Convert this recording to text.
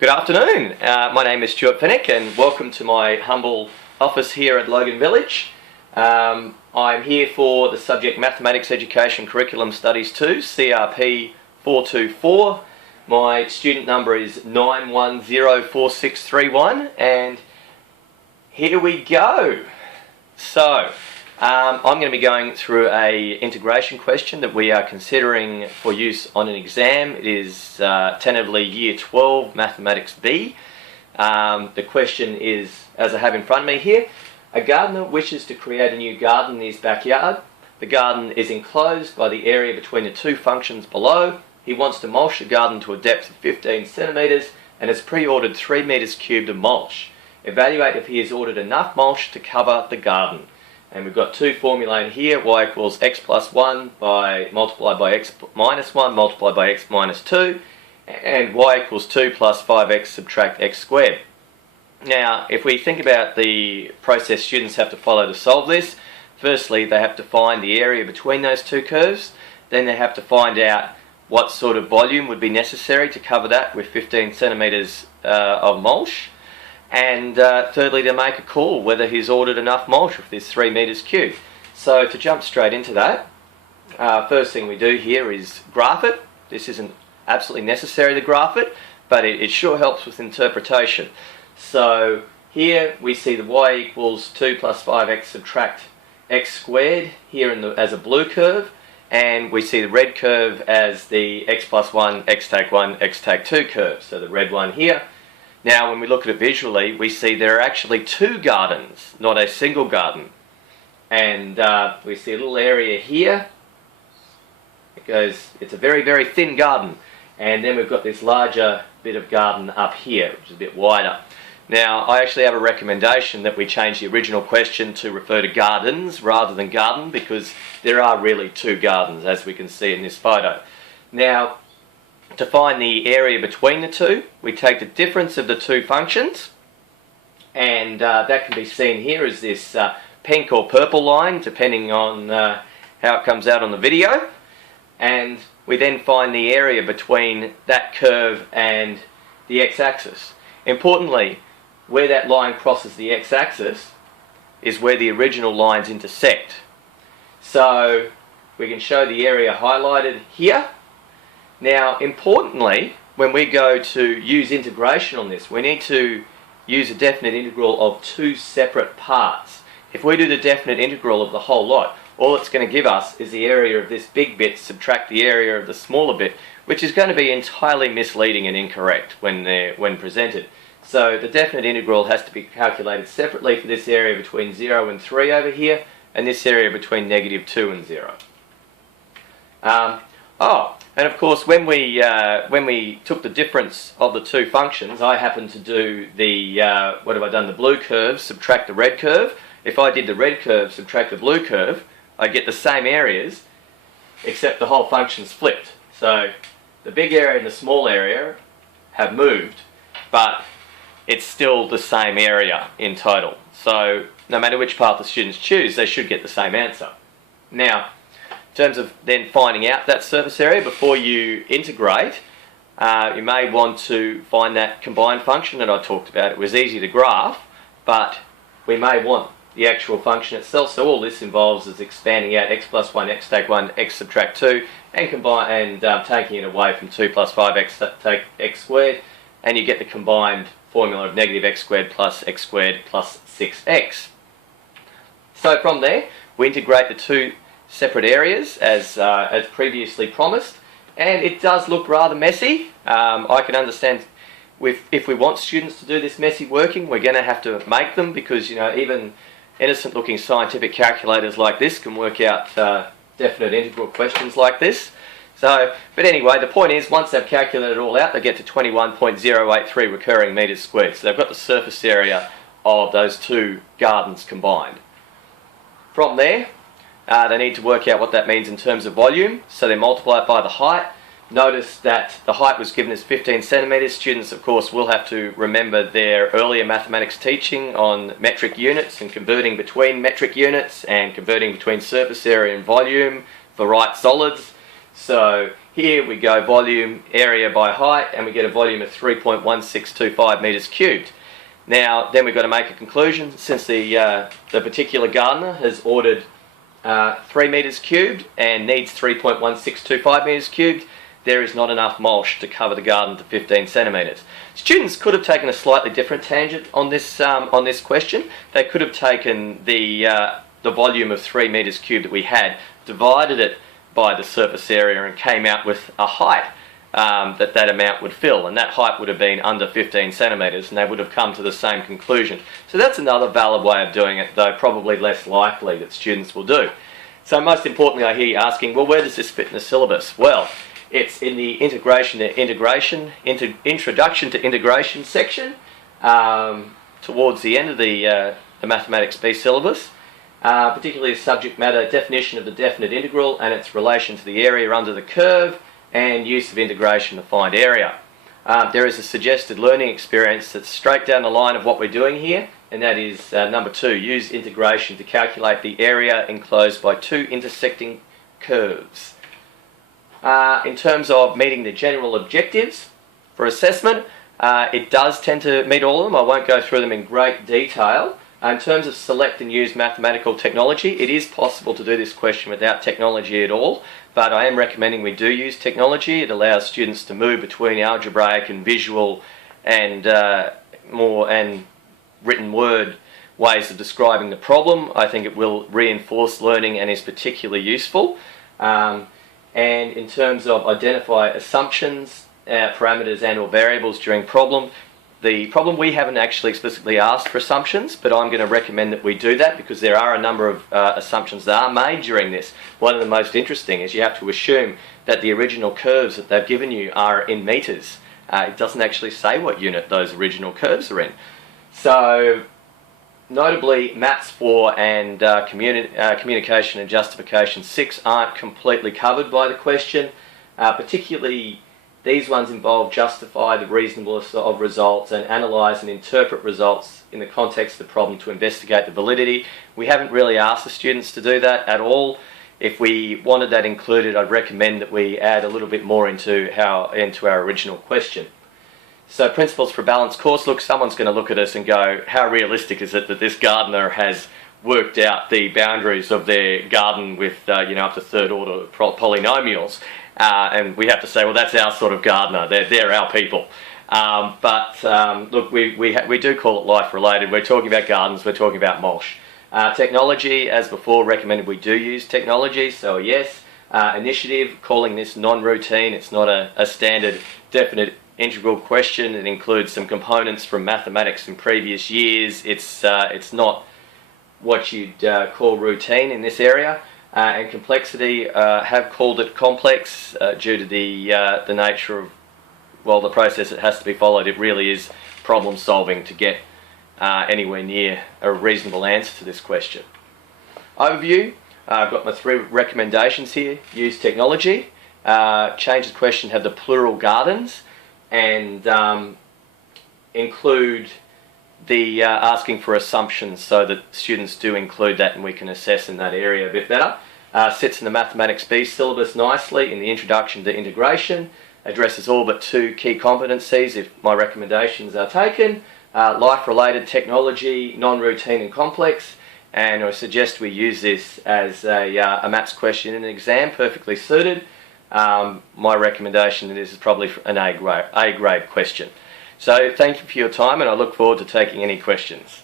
Good afternoon. My name is Stuart Fennick and welcome to my humble office here at Logan Village. I'm here for the subject Mathematics Education Curriculum Studies 2, CRP 424. My student number is 9104631 and here we go. So, I'm going to be going through a integration question that we are considering for use on an exam. It is tentatively Year 12 Mathematics B. The question is, as I have in front of me here, a gardener wishes to create a new garden in his backyard. The garden is enclosed by the area between the two functions below. He wants to mulch the garden to a depth of 15 centimetres and has pre-ordered 3 metres cubed of mulch. Evaluate if he has ordered enough mulch to cover the garden. And we've got two formulae here, y equals x plus 1 multiplied by x minus 1 multiplied by x minus 2, and y equals 2 plus 5x subtract x squared. Now, if we think about the process students have to follow to solve this, firstly they have to find the area between those two curves, then they have to find out what sort of volume would be necessary to cover that with 15 centimetres of mulch. And thirdly, to make a call whether he's ordered enough mulch with this 3 metres cubed. So to jump straight into that, first thing we do here is graph it. This isn't absolutely necessary to graph it, but it sure helps with interpretation. So here we see the y equals 2 plus 5x subtract x squared here as a blue curve, and we see the red curve as the x plus 1, x take 1, x take 2 curve, so the red one here. Now when we look at it visually, we see there are actually two gardens, not a single garden. And we see a little area here. It's a very, very thin garden. And then we've got this larger bit of garden up here, which is a bit wider. Now I actually have a recommendation that we change the original question to refer to gardens rather than garden, because there are really two gardens, as we can see in this photo. Now, to find the area between the two, we take the difference of the two functions, and that can be seen here as this pink or purple line, depending on how it comes out on the video. And we then find the area between that curve and the x-axis. Importantly, where that line crosses the x-axis is where the original lines intersect. So we can show the area highlighted here. Now, importantly, when we go to use integration on this, we need to use a definite integral of two separate parts. If we do the definite integral of the whole lot, all it's going to give us is the area of this big bit subtract the area of the smaller bit, which is going to be entirely misleading and incorrect when presented. So the definite integral has to be calculated separately for this area between 0 and 3 over here, and this area between -2 and 0. And of course, when we took the difference of the two functions, I happened to do the, what have I done, the blue curve, subtract the red curve. If I did the red curve, subtract the blue curve, I get the same areas, except the whole function's flipped. So the big area and the small area have moved, but it's still the same area in total. So no matter which path the students choose, they should get the same answer. Now, in terms of then finding out that surface area before you integrate, you may want to find that combined function that I talked about. It was easy to graph, but we may want the actual function itself. So all this involves is expanding out x plus 1, x take 1, x subtract 2, and taking it away from 2 plus 5x take x squared, and you get the combined formula of -x squared plus 6x. So from there, we integrate the two separate areas as previously promised, and it does look rather messy. I can understand if we want students to do this messy working, we're going to have to make them, because even innocent looking scientific calculators like this can work out definite integral questions like this. So, but anyway, the point is, once they've calculated it all out, they get to 21.083 recurring metres squared. So they've got the surface area of those two gardens combined. From there, they need to work out what that means in terms of volume, so they multiply it by the height. Notice that the height was given as 15 centimetres. Students, of course, will have to remember their earlier mathematics teaching on metric units and converting between metric units and converting between surface area and volume for right solids. So Here we go volume, area by height, and we get a volume of 3.1625 metres cubed. Now, then we've got to make a conclusion. Since the particular gardener has ordered 3 metres cubed and needs 3.1625 metres cubed, there is not enough mulch to cover the garden to 15 centimetres. Students could have taken a slightly different tangent on this question. They could have taken the volume of 3 metres cubed that we had, divided it by the surface area, and came out with a height that amount would fill, and that height would have been under 15 centimetres, and they would have come to the same conclusion. So that's another valid way of doing it, though probably less likely that students will do. So most importantly, I hear you asking, well, where does this fit in the syllabus? Well, it's in the introduction to integration section, towards the end of the Mathematics B syllabus, particularly the subject matter definition of the definite integral and its relation to the area under the curve, and use of integration to find area. There is a suggested learning experience that's straight down the line of what we're doing here, and that is number 2, use integration to calculate the area enclosed by 2 intersecting curves. In terms of meeting the general objectives for assessment, it does tend to meet all of them. I won't go through them in great detail. In terms of select and use mathematical technology, it is possible to do this question without technology at all, but I am recommending we do use technology. It allows students to move between algebraic and visual and written word ways of describing the problem. I think it will reinforce learning and is particularly useful. And in terms of identify assumptions, parameters and or variables during the problem, we haven't actually explicitly asked for assumptions, but I'm going to recommend that we do that because there are a number of assumptions that are made during this. One of the most interesting is you have to assume that the original curves that they've given you are in metres. It doesn't actually say what unit those original curves are in. So, notably, Maths 4 and Communication and Justification 6 aren't completely covered by the question, particularly these ones involve justify the reasonableness of results and analyse and interpret results in the context of the problem to investigate the validity. We haven't really asked the students to do that at all. If we wanted that included, I'd recommend that we add a little bit more into our original question. So principles for a balanced course. Look, someone's going to look at us and go, how realistic is it that this gardener has worked out the boundaries of their garden with up to third order polynomials? And we have to say, well, that's our sort of gardener. They're our people. Look, we do call it life related. We're talking about gardens. We're talking about mulch. Technology, as before, recommended we do use technology. So yes, initiative, calling this non-routine. It's not a standard definite integral question. It includes some components from mathematics in previous years. It's not what you'd call routine in this area. And complexity, have called it complex due to the nature of, well, the process that has to be followed. It really is problem solving to get anywhere near a reasonable answer to this question. Overview, I've got my 3 recommendations here. Use technology, change the question, have the plural gardens, and include the asking for assumptions so that students do include that and we can assess in that area a bit better. Sits in the Mathematics B syllabus nicely in the introduction to integration, addresses all but 2 key competencies if my recommendations are taken, life-related technology, non-routine and complex, and I suggest we use this as a maths question in an exam, perfectly suited. My recommendation is probably an A grade question. So thank you for your time and I look forward to taking any questions.